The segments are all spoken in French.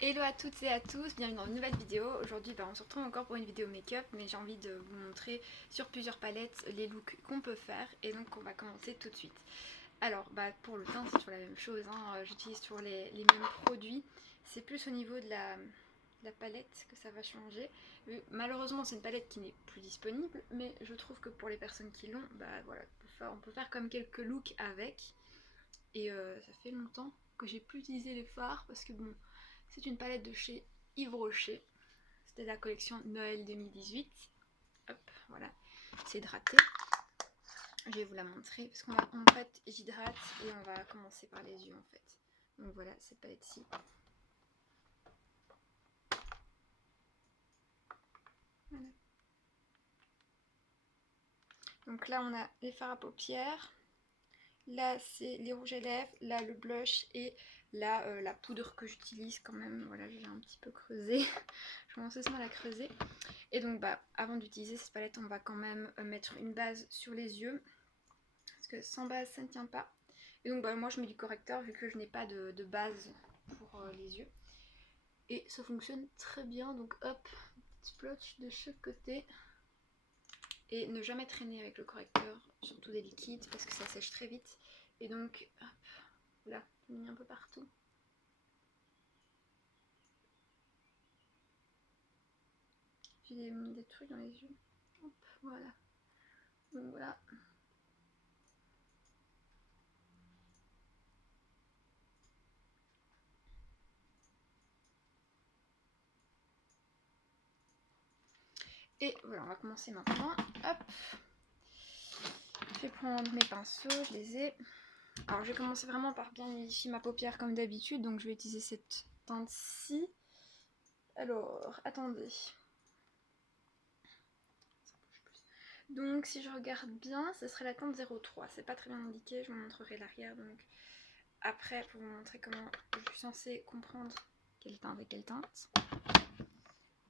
Hello à toutes et à tous, bienvenue dans une nouvelle vidéo. Aujourd'hui on se retrouve encore pour une vidéo make-up, mais j'ai envie de vous montrer sur plusieurs palettes les looks qu'on peut faire, et donc on va commencer tout de suite. Alors pour le teint c'est toujours la même chose, j'utilise toujours les mêmes produits, c'est plus au niveau de la palette que ça va changer. Malheureusement c'est une palette qui n'est plus disponible, mais je trouve que pour les personnes qui l'ont, voilà, on peut faire comme quelques looks avec. Et ça fait longtemps que j'ai plus utilisé les fards parce que bon, c'est une palette de chez Yves Rocher. C'était la collection Noël 2018. Hop, voilà, c'est hydraté. Je vais vous la montrer parce qu'en fait j'hydrate et on va commencer par les yeux en fait. Donc voilà cette palette-ci. Voilà. Donc là on a les fards à paupières. Là c'est les rouges à lèvres, là le blush et là la poudre que j'utilise quand même. Voilà, j'ai un petit peu creusé. Je commence doucement à la creuser. Et donc avant d'utiliser cette palette, on va quand même mettre une base sur les yeux. Parce que sans base ça ne tient pas. Et donc moi je mets du correcteur vu que je n'ai pas de base pour les yeux. Et ça fonctionne très bien. Donc hop, petit splotch de chaque côté. Et ne jamais traîner avec le correcteur, surtout des liquides, parce que ça sèche très vite. Et donc, hop, là, j'ai mis un peu partout. J'ai mis des trucs dans les yeux. Hop, voilà. Donc voilà. Et voilà, on va commencer maintenant. Hop. Je vais prendre mes pinceaux, je les ai. Alors je vais commencer vraiment par bien humidifier ma paupière comme d'habitude, donc je vais utiliser cette teinte-ci. Alors, attendez. Donc si je regarde bien, ce serait la teinte 03. C'est pas très bien indiqué, je vous montrerai l'arrière. Donc après, pour vous montrer comment je suis censée comprendre quelle teinte et quelle teinte.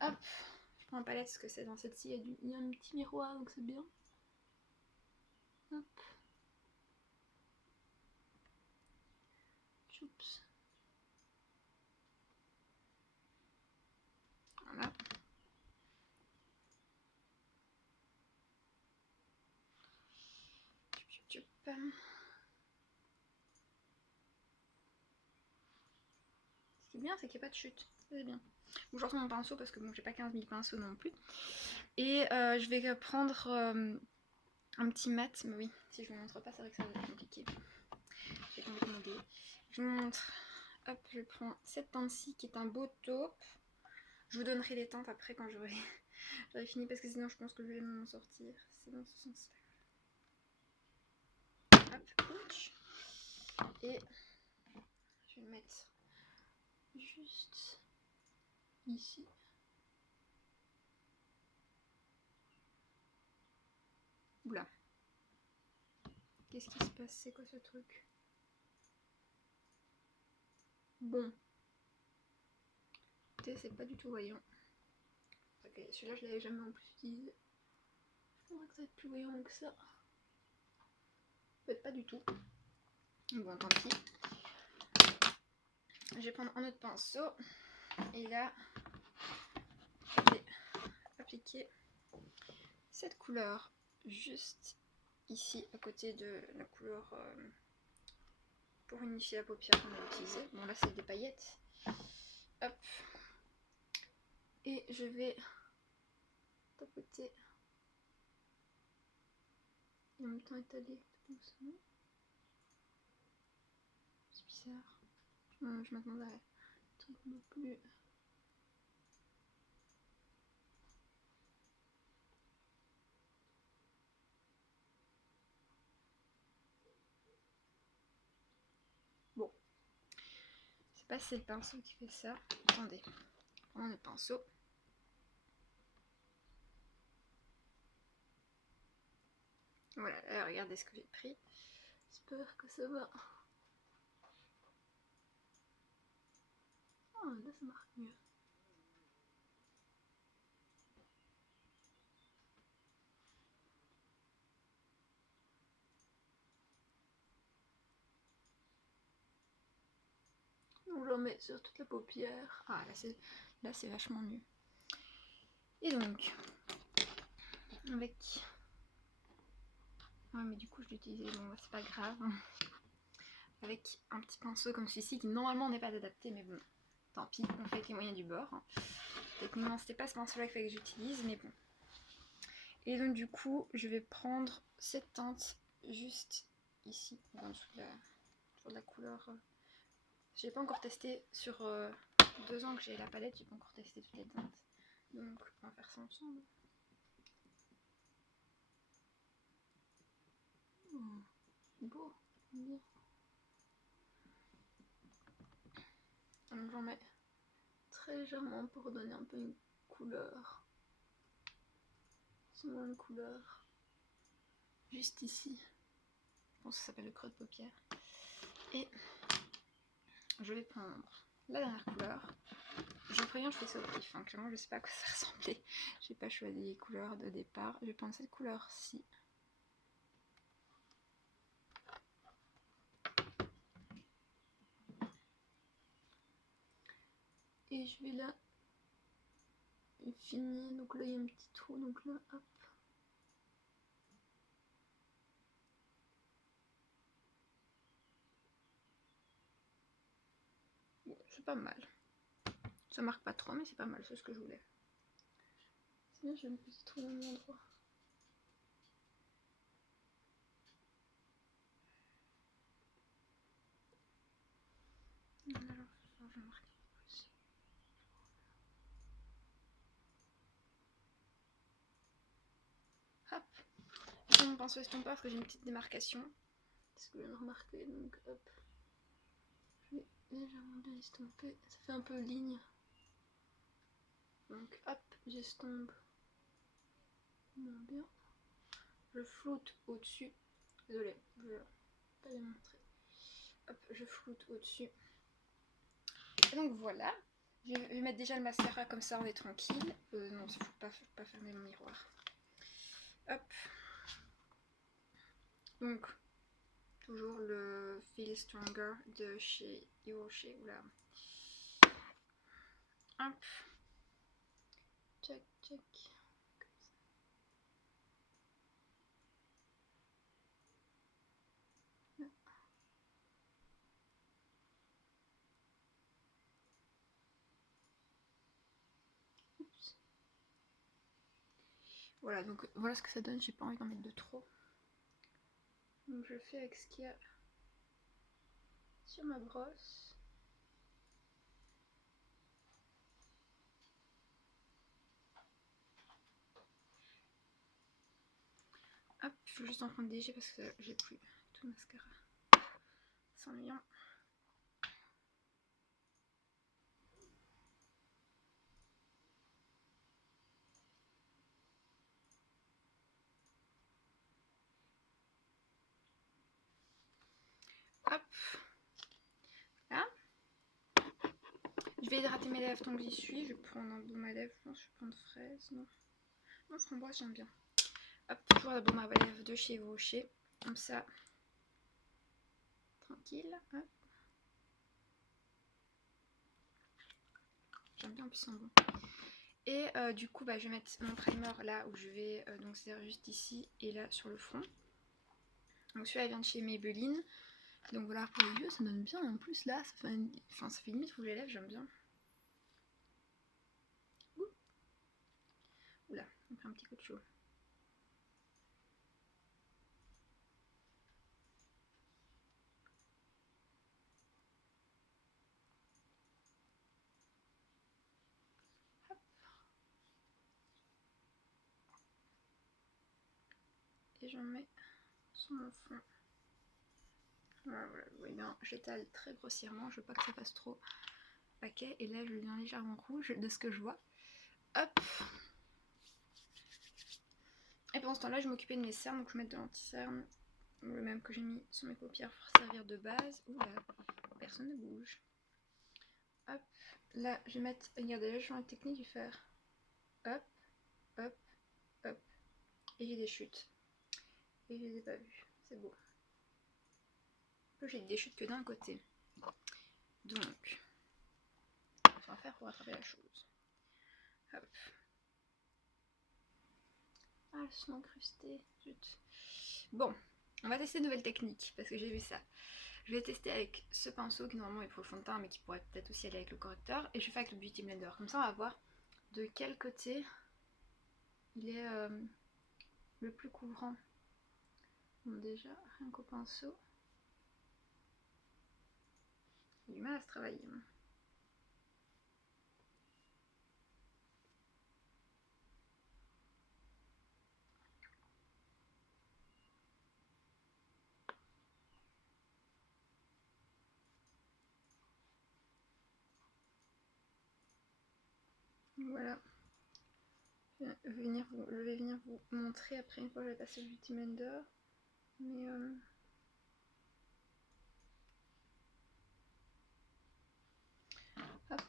Hop, je prends une palette parce que c'est dans celle-ci, il y a un petit miroir, donc c'est bien. Hop. Oups. Voilà. Ce qui est bien, c'est qu'il n'y a pas de chute. C'est bien. Je retourne mon pinceau parce que bon, j'ai pas 15 000 pinceaux non plus. Et je vais prendre un petit mat. Mais oui, si je vous montre pas, c'est vrai que ça va être compliqué. J'ai complètement oublié. Je vous montre. Hop, je prends cette teinte-ci qui est un beau taupe. Je vous donnerai les teintes après quand j'aurai fini parce que sinon je pense que je vais m'en sortir. C'est dans ce sens-là. Hop, ouch. Et je vais le mettre juste ici. Oula. Qu'est-ce qui se passe? C'est quoi ce truc? Bon. Écoutez, c'est pas du tout voyant. Ok, celui-là je l'avais jamais en plus utilisé. Je crois que ça va être plus voyant que ça. Peut-être pas du tout. Bon, tant pis. Je vais prendre un autre pinceau. Et là, je vais appliquer cette couleur juste ici à côté de la couleur pour unifier la paupière qu'on a utilisée. Bon là c'est des paillettes. Hop. Et je vais tapoter et en même temps étaler tout doucement. C'est bizarre. Je m'attendais à un truc un peu plus... Bon. C'est pas si c'est le pinceau qui fait ça. Attendez. Prends le pinceau. Voilà, là, regardez ce que j'ai pris. J'espère que ça va. Oh, là ça marche mieux. coup j'en mets sur toute la paupière. Ah là c'est vachement mieux. Et donc avec... Ouais mais du coup je l'utilisais, bon c'est pas grave. Avec un petit pinceau comme celui-ci qui normalement n'est pas adapté, mais bon, tant pis, on fait avec les moyens du bord. Techniquement c'était pas ce pinceau-là qu'il fallait que j'utilise, mais bon. Et donc du coup je vais prendre cette teinte juste ici, en dessous de la couleur. J'ai pas encore testé sur 2 ans que j'ai la palette, j'ai pas encore testé toutes les teintes. Donc on va faire ça ensemble. C'est beau. Donc j'en mets très légèrement pour donner un peu une couleur. Seulement une couleur. Juste ici. Je pense que ça s'appelle le creux de paupière. Et je vais prendre la dernière couleur. Je préviens, je fais ça au pif. Hein. Clairement, je sais pas à quoi ça ressemblait. J'ai pas choisi les couleurs de départ. Je vais prendre cette couleur-ci. Et je vais là finir. Donc là, il y a un petit trou. Donc là, hop. Bon, c'est pas mal. Ça marque pas trop, mais c'est pas mal. C'est ce que je voulais. C'est bien, j'ai un petit trou au même endroit. Alors, je vais marquer plus. Hop. Je prends mon pinceau estompeur parce que j'ai une petite démarcation. C'est ce que je viens de remarquer, donc hop. Je vais légèrement bien estomper. Ça fait un peu ligne. Donc hop, j'estompe moins bien. Je floute au-dessus. Désolée, je vais pas les montrer. Hop, je floute au-dessus. Et donc voilà. Je vais mettre déjà le mascara comme ça on est tranquille. Non, il faut pas fermer mon miroir. Hop. Donc, toujours le Feel Stronger de chez Givenchy. Oula. Hop. Check, check. Oups. Voilà, donc voilà ce que ça donne. J'ai pas envie d'en mettre de trop. Donc je fais avec ce qu'il y a sur ma brosse. Hop, je suis juste en train de déger parce que j'ai plus tout le mascara. C'est ennuyant. Hop. Là. Je vais hydrater mes lèvres tant que j'y suis. Je vais prendre un baume à lèvres. Je pense que je vais prendre fraise. Non, framboise, j'aime bien. Hop, toujours la baume à lèvres de chez Givenchy. Comme ça. Tranquille. Hop. J'aime bien, en plus c'est bon. Et du coup, bah, je vais mettre mon primer là où je vais, donc c'est juste ici et là sur le front. Donc celui-là vient de chez Maybelline. Donc voilà, pour les yeux, ça donne bien. En plus là, ça fait limite rouge les lèvres, j'aime bien. Oula, on fait un petit coup de chaud. Hop. Et j'en mets sur mon front. Voilà, voilà, vous voyez bien, j'étale très grossièrement, je veux pas que ça fasse trop paquet. Et là, je viens légèrement rouge de ce que je vois. Hop. Et pendant ce temps-là, je m'occupais de mes cernes, donc je vais mettre de l'anti-cerne, le même que j'ai mis sur mes paupières pour servir de base. Oula, personne ne bouge. Hop, là, je vais mettre, regardez, là, je suis en technique, je vais faire hop, hop, hop, et j'ai des chutes. Et je les ai pas vues, c'est beau. J'ai des chutes que d'un côté. Donc, faire pour attraper la chose. Hop. Ah, elles sont incrustées, zut. Bon, on va tester une nouvelle technique parce que j'ai vu ça. Je vais tester avec ce pinceau qui normalement est pour le fond de teint mais qui pourrait peut-être aussi aller avec le correcteur. Et je vais faire avec le Beauty Blender. Comme ça on va voir de quel côté il est le plus couvrant. Bon, déjà, rien qu'au pinceau, il a du mal à se travailler. Voilà. Je vais venir vous montrer après une fois que j'ai passé le Beauty Blender. Mais hop.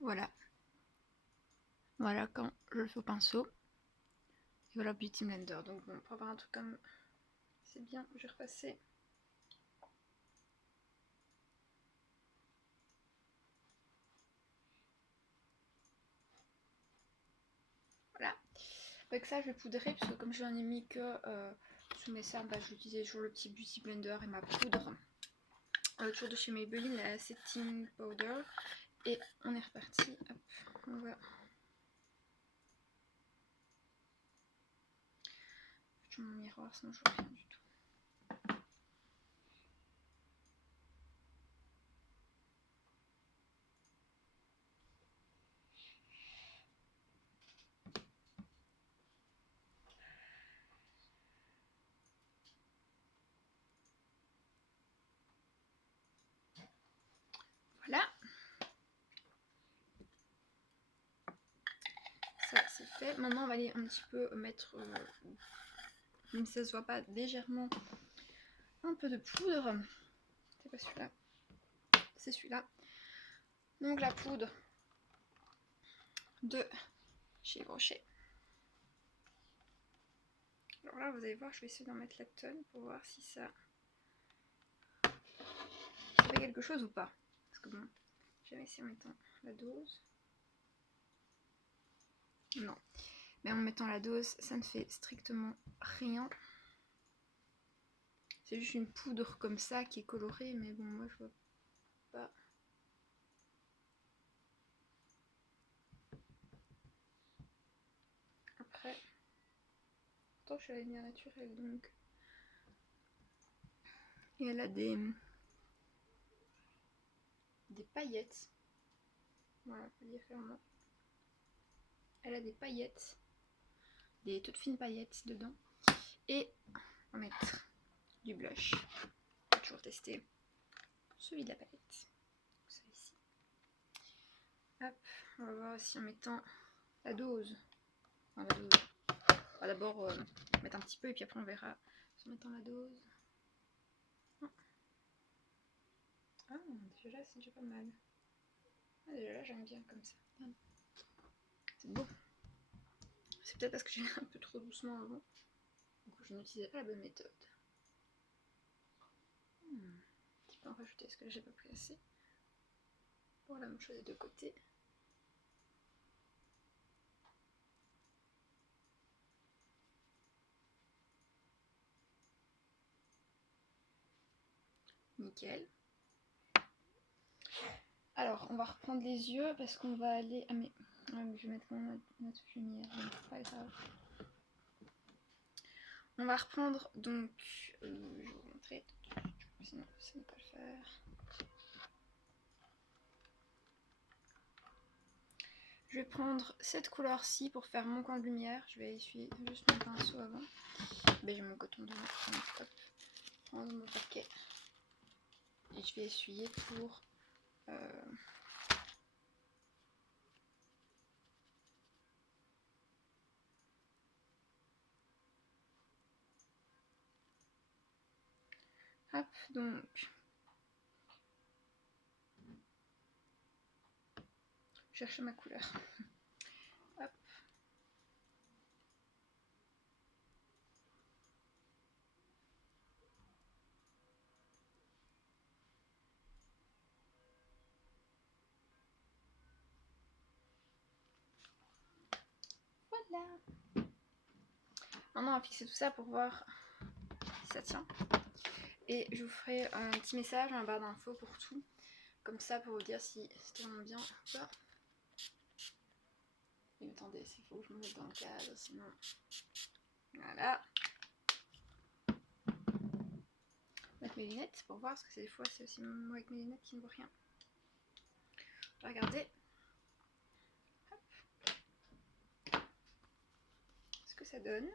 Voilà. Voilà quand je le fais au pinceau. Et voilà Beauty Blender. Donc bon, pour avoir un truc comme c'est bien, je vais repasser. Voilà. Avec ça, je vais poudrer, parce que comme je n'en ai mis que sous mes cernes, bah, je vais utiliser toujours le petit Beauty Blender et ma poudre. Toujours de chez Maybelline, la Setting Powder. Et on est reparti. Hop, voilà. Je mon miroir, sinon je vois rien du tout. Voilà. Ça c'est fait. Maintenant on va aller un petit peu mettre, même si ça se voit pas, légèrement un peu de poudre. C'est pas celui-là. C'est celui-là. Donc la poudre de chez Brochet. Alors là vous allez voir, je vais essayer d'en mettre la tonne pour voir si ça fait quelque chose ou pas. Parce que bon, j'avais essayé en mettant la dose. Non. Mais en mettant la dose, ça ne fait strictement rien. C'est juste une poudre comme ça qui est colorée, mais bon, moi je vois pas. Après, pourtant je suis à la lumière naturelle donc. Et elle a des paillettes. Voilà, on peut dire clairement. Elle a des paillettes, des toutes fines paillettes dedans. Et on va mettre du blush. On va toujours tester celui de la palette. Celui-ci. Hop, on va voir aussi en mettant la dose. Enfin, la dose. On va d'abord mettre un petit peu et puis après on verra en mettant la dose. Ah, déjà là c'est déjà pas mal. Ah, déjà là j'aime bien comme ça. C'est beau. C'est peut-être parce que j'ai un peu trop doucement avant. Donc je n'utilisais pas la bonne méthode. Un petit peu en rajouter parce que là j'ai pas pris assez. Pour la même chose des deux côtés. Nickel. Alors on va reprendre les yeux parce qu'on va aller. Ah mais je vais mettre quand même notre lumière, donc c'est pas grave. On va reprendre donc. Je vais vous montrer. Sinon ça ne peut pas le faire. Je vais prendre cette couleur-ci pour faire mon coin de lumière. Je vais essuyer juste mon pinceau avant. Ben, j'ai mon coton de hop, prendre mon paquet. Et je vais essuyer pour hop, donc chercher ma couleur. Hop. Voilà. Maintenant on va fixer tout ça pour voir si ça tient. Et je vous ferai un petit message, un barre d'infos pour tout. Comme ça pour vous dire si c'était vraiment bien ou pas. Et attendez, il faut que je me mette dans le cadre, sinon... Voilà. Mettre mes lunettes pour voir, parce que des fois c'est aussi moi avec mes lunettes qui ne vois rien. Regardez. Hop. Ce que ça donne.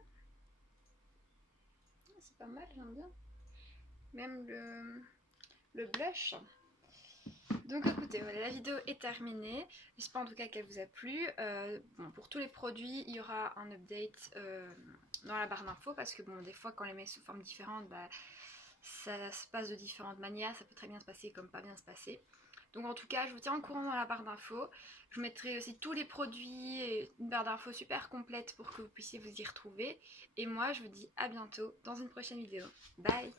C'est pas mal, j'aime bien. Même le blush. Donc écoutez, voilà, la vidéo est terminée. J'espère en tout cas qu'elle vous a plu. Bon, pour tous les produits, il y aura un update dans la barre d'infos, parce que bon, des fois quand on les met sous forme différente, bah, ça se passe de différentes manières. Ça peut très bien se passer comme pas bien se passer. Donc en tout cas, je vous tiens au courant dans la barre d'infos. Je vous mettrai aussi tous les produits et une barre d'infos super complète pour que vous puissiez vous y retrouver. Et moi, je vous dis à bientôt dans une prochaine vidéo. Bye!